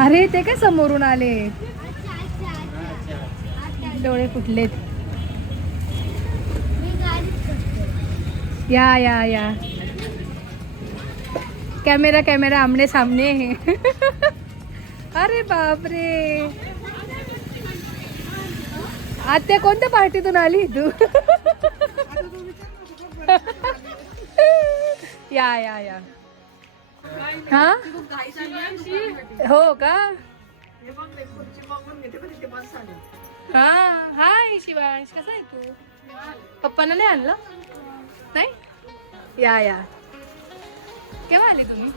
अरे ते काय समोरून आले, डोळे फुटलेत. या या या, कॅमेरा कॅमेरा आमने सामने. अरे बापरे, आत्या कोणत्या पार्टीतून आली तू? या या या. हा हो का? हा हाय शिवांश, कसा आहे तू? पप्पांना नाही आणलं? नाही. या या, केव्हा आली तुम्ही?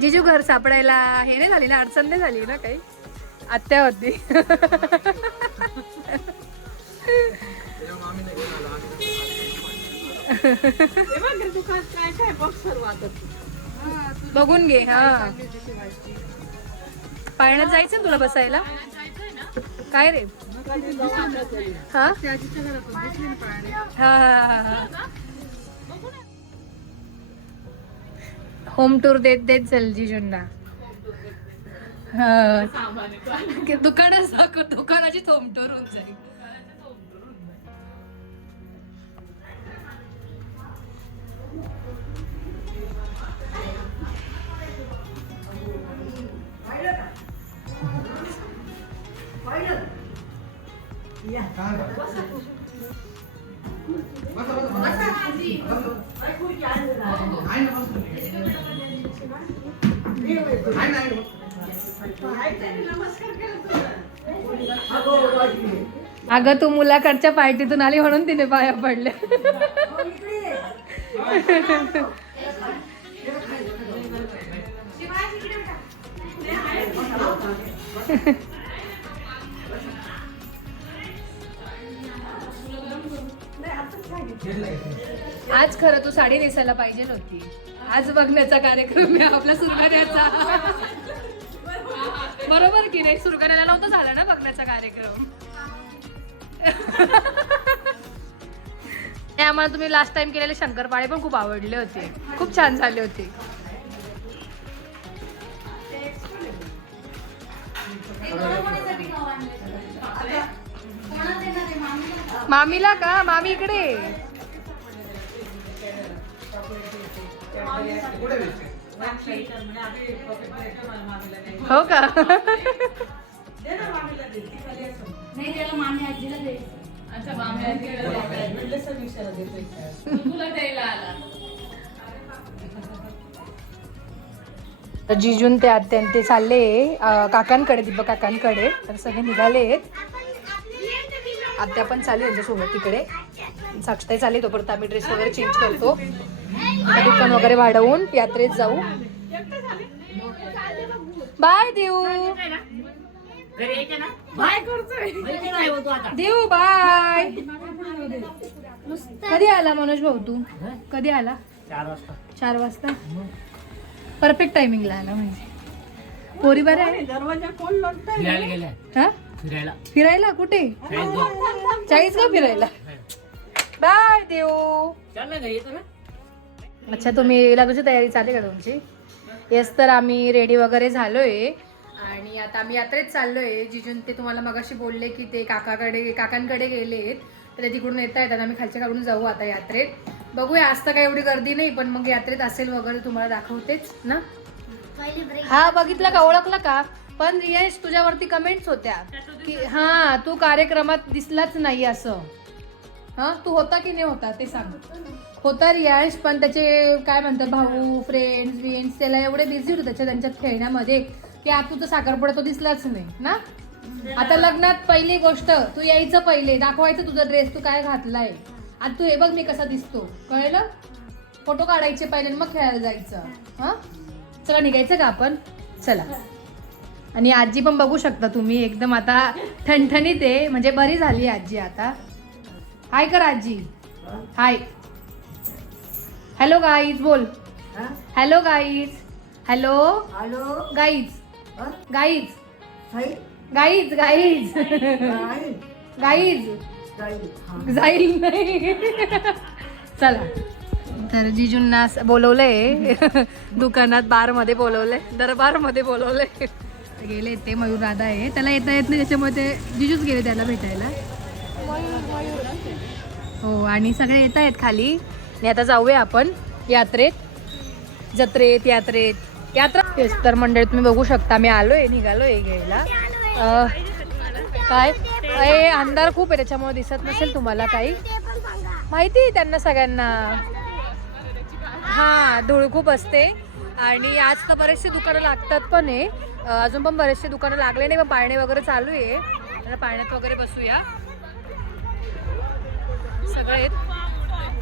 जिजू घर सापडायला हे नाही झाली ना, अडचण नाही झाली ना काही? आत्या होती. बघून घे. हा पाळण्यात जायचं ना तुला बसायला? काय रे? हा हा हा. होम टूर देत देत चल जिजूंना. दुकानाची होम टूर होऊन जाईल. अगं तू मुलाकडच्या पार्टीतून आली म्हणून तिने पाया पडले. आज खरं तू साडी नेसायला पाहिजे नव्हती. आज बघण्याचा कार्यक्रम आहे आपला सुरगाण्याचा. बरोबर की नाही? सुरगाण्याला नव्हता झाला ना बघण्याचा कार्यक्रम. ते आम्हाला तुम्ही लास्ट टाइम केलेले शंकरपाळे पण खूप आवडले होते, खूप छान झाले होते. मामीला का? मामी इकडे. हो का? जिजून ते आत्यान ते चालले काकांकडे, दीपक काकांकडे. तर सगळे निघालेत. आत्या पण चालू यांच्यासोबत तिकडे. साक्षताई चालली, तोपर्यंत आम्ही ड्रेस वगैरे चेंज करतो. दुकान वगैरे वाढवून यात्रेत जाऊ. बाय देऊ. देऊ बाय. कधी आला मनोज भाऊ तू? कधी आला? 4 वाजता. परफेक्ट टायमिंगला आला म्हणजे. पोरी बरं आहे? हा फिरायला कुठे? चाळीस का फिरायला? बाय देऊ. अच्छा तुम्ही लग्नाची तयारी चालली का तुमची? येस. तर आम्ही रेडी वगैरे झालोय आणि आता आम्ही यात्रेत चाललोय. जिजून ते तुम्हाला मगाशी बोलले की ते काकांकडे गेलेत, तर ते तिकडून येत आहेत. आम्ही खालच्या काढून जाऊ आता यात्रेत. बघूया. आज तर काही एवढी गर्दी नाही, पण मग यात्रेत असेल वगैरे तुम्हाला दाखवतेच ना. हा बघितलं का? ओळखलं का? पण रियाश तुझ्यावरती कमेंट्स होत्या की हा तू कार्यक्रमात दिसलाच नाही असं. हा तू होता की नाही होता ते सांग. होता रियाश, पण त्याचे काय म्हणतात भाऊ फ्रेंड्स त्याला एवढे बिझी होते त्यांच्यात खेळण्यामध्ये की आता तुझा साखरपुडा तो दिसलाच नाही ना. आता लग्नात पहिली गोष्ट तू यायचं, पहिले दाखवायचं तुझा ड्रेस तू काय घातलाय. आता तू हे बघ मी कसा दिसतो, कळलं? फोटो काढायचे पहिले मग खेळायला जायचं. हा चला निघायचं का आपण? चला. आणि आजी पण बघू शकता तुम्ही एकदम आता ठणठणीत आहे, म्हणजे बरी झाली आजी आता. हाय कर आजी. हाय. हॅलो गाईज बोल. Hello guys. Hello guys. Guys guys guys guys जाईल नाही. चला तर जिजूंना बोलवलंय दुकानात, बारमध्ये बोलवलंय, दरबारमध्ये बोलवलंय. गेले ते मयूर दादा आहे, त्याला येता येत नाही त्याच्यामुळे ते जिजूच गेले त्याला भेटायला. हो आणि सगळे येत आहेत खाली. आणि आता जाऊया आपण यात्रेत, जत्रेत, यात्रा. तेच तर मंडळी तुम्ही बघू शकता, मी आलोय, निघालोय घ्यायला. काय अंधार खूप आहे त्याच्यामुळे दिसत नसेल तुम्हाला काही. माहिती आहे त्यांना सगळ्यांना. हा धूळ खूप असते आणि आज तर बरेचसे दुकानं लागतात पण आहे. अजून पण बरेचसे दुकानं लागले नाही, पण पाळणे वगैरे चालू आहे. आता पाळण्यात वगैरे बसूया. सगळे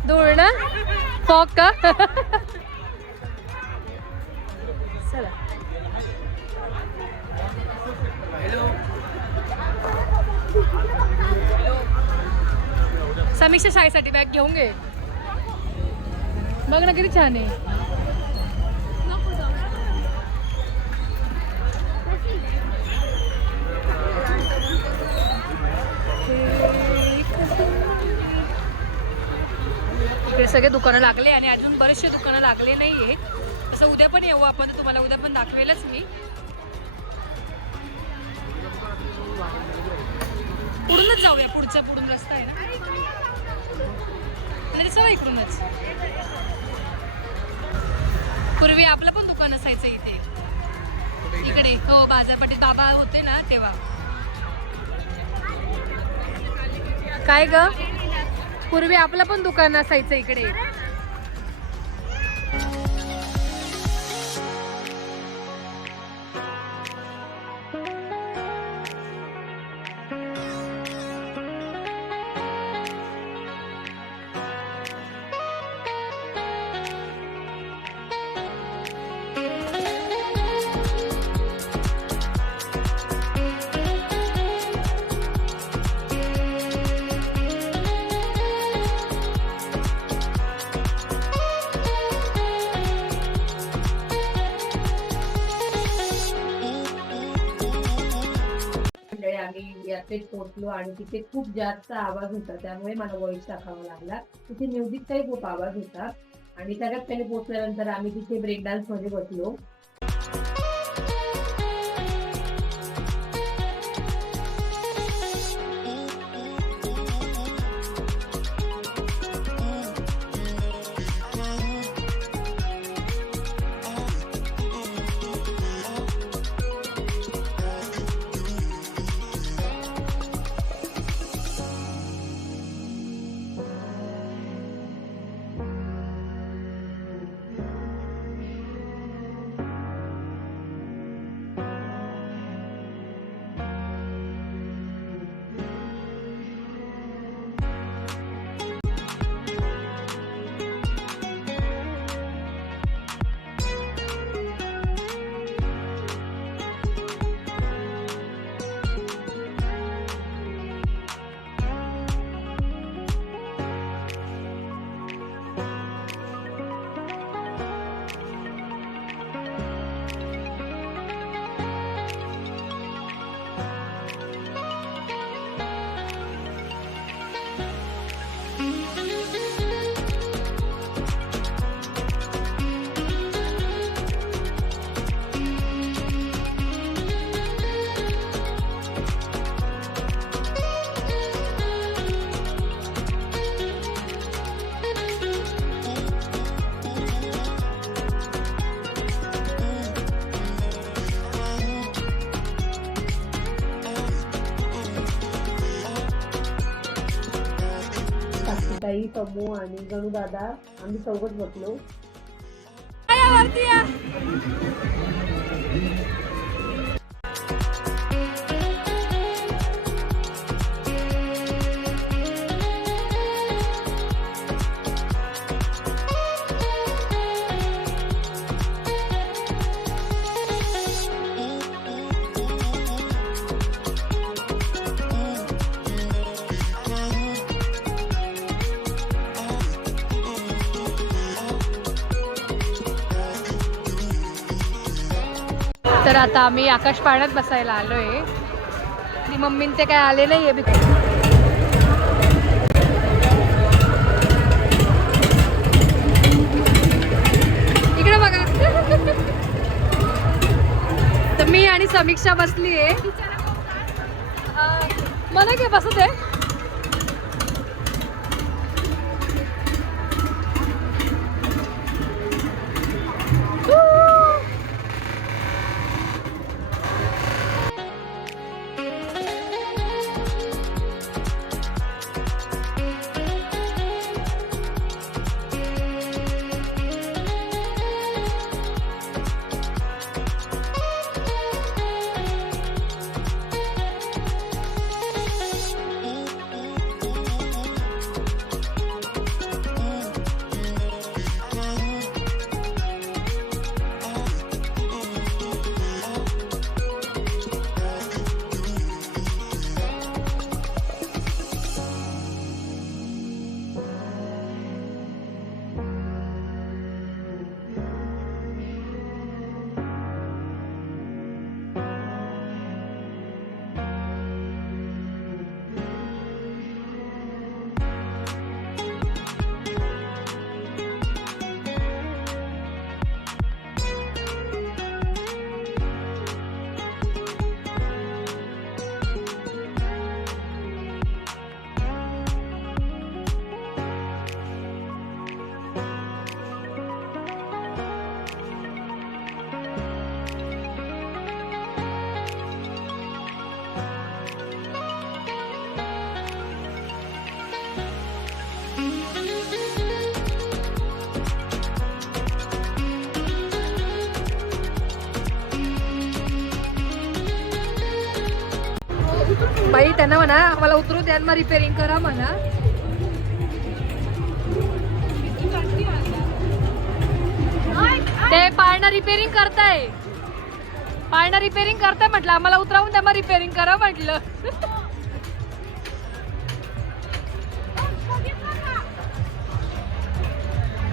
धूळ ना, फॉग का. चला समीक्षा शाळेसाठी बॅग घेऊन घे. बघ ना किती छान आहे. इकडे सगळे दुकानं लागले आणि अजून बरेचसे दुकानं लागले नाहीये. तसं उद्या पण येऊ आपण, तर तुम्हाला उद्या पण दाखवेलच मी. पुढूनच जाऊया, पुढून रस्ता आहे ना, सगळं इकडूनच. पूर्वी आपलं पण दुकान असायचं इथे, इकडे. हो बाजारपाटीत बाबा होते ना तेव्हा. काय ग, पूर्वी आपलं पण दुकान असायचं इकडे. आम्ही यात्रेत पोहोचलो आणि तिथे खूप जास्त आवाज होता, त्यामुळे मला व्हॉइस टाकावा लागला. तिथे म्युझिकचाही खूप आवाज होता आणि सगळ्यात पहिले पोहोचल्यानंतर आम्ही तिथे ब्रेक डान्स मध्ये बसलो. ताई, समू आणि गणू दादा आम्ही चौघच बसलो. तर आता आम्ही आकाश पाळण्यात बसायला आलोय. ती मम्मीन ते काय आले नाहीये. मी आणि समीक्षा बसली आहे. मला काय बसत आहे. बाई त्यांना म्हणा आम्हाला उतरू द्या, मग रिपेअरिंग करा म्हणा. ते पाळणा रिपेअरिंग करताय, पाळणा रिपेअरिंग करताय म्हटलं, आम्हाला उतरवून द्या मग रिपेअरिंग करा म्हटलं.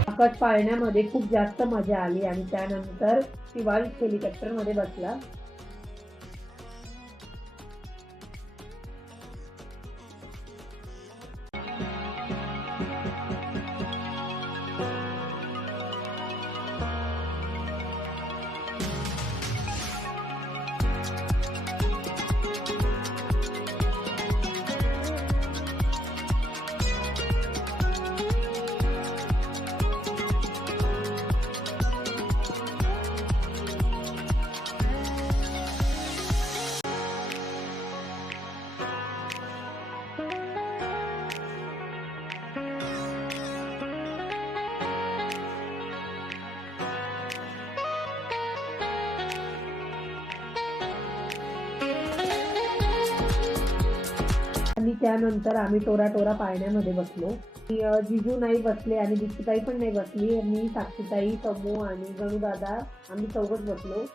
आकाश पाळण्यामध्ये खूप जास्त मजा आली आणि त्यानंतर शिवाल हेलिकॉप्टर मध्ये बसला. आणि त्यानंतर आम्ही टोरा पाळण्यामध्ये बसलो. जिजू नाही बसले आणि दीक्षिताई पण नाही बसली. मी, साक्षीताई, समू आणि गणू दादा आम्ही चौघच बसलो.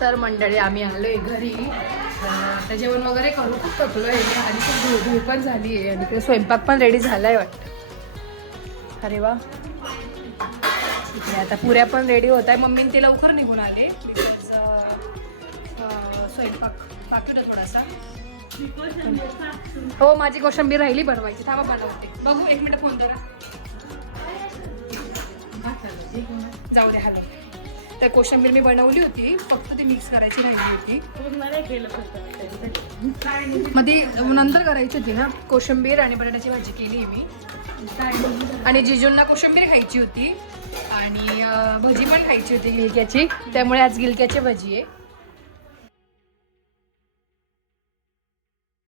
तर मंडळी आम्ही आलोय घरी. आता जेवण वगैरे करू, खूप थकलोय आणि खूप धूळ पण झाली आहे आणि ते स्वयंपाक पण रेडी झालाय वाटतं. अरे वा, आता पुऱ्या पण रेडी होत आहे. मम्मीने ते लवकर निघून आले. स्वयंपाक बाकी होता थोडासा. हो, माझी कोशिंबीर राहिली बनवायची. थांबा बनवते. बघू, एक मिनिट फोन करा. जाऊ द्या. हॅलो. तर कोशिंबीर मी बनवली होती, फक्त ती मिक्स करायची राहिली होती. मग ती नंतर करायची होती ना. कोशिंबीर आणि बटाट्याची भाजी केली मी. आणि जिजूंना कोशिंबीर खायची होती आणि भजी पण खायची होती गिलक्याची, त्यामुळे आज गिलक्याची भजी आहे.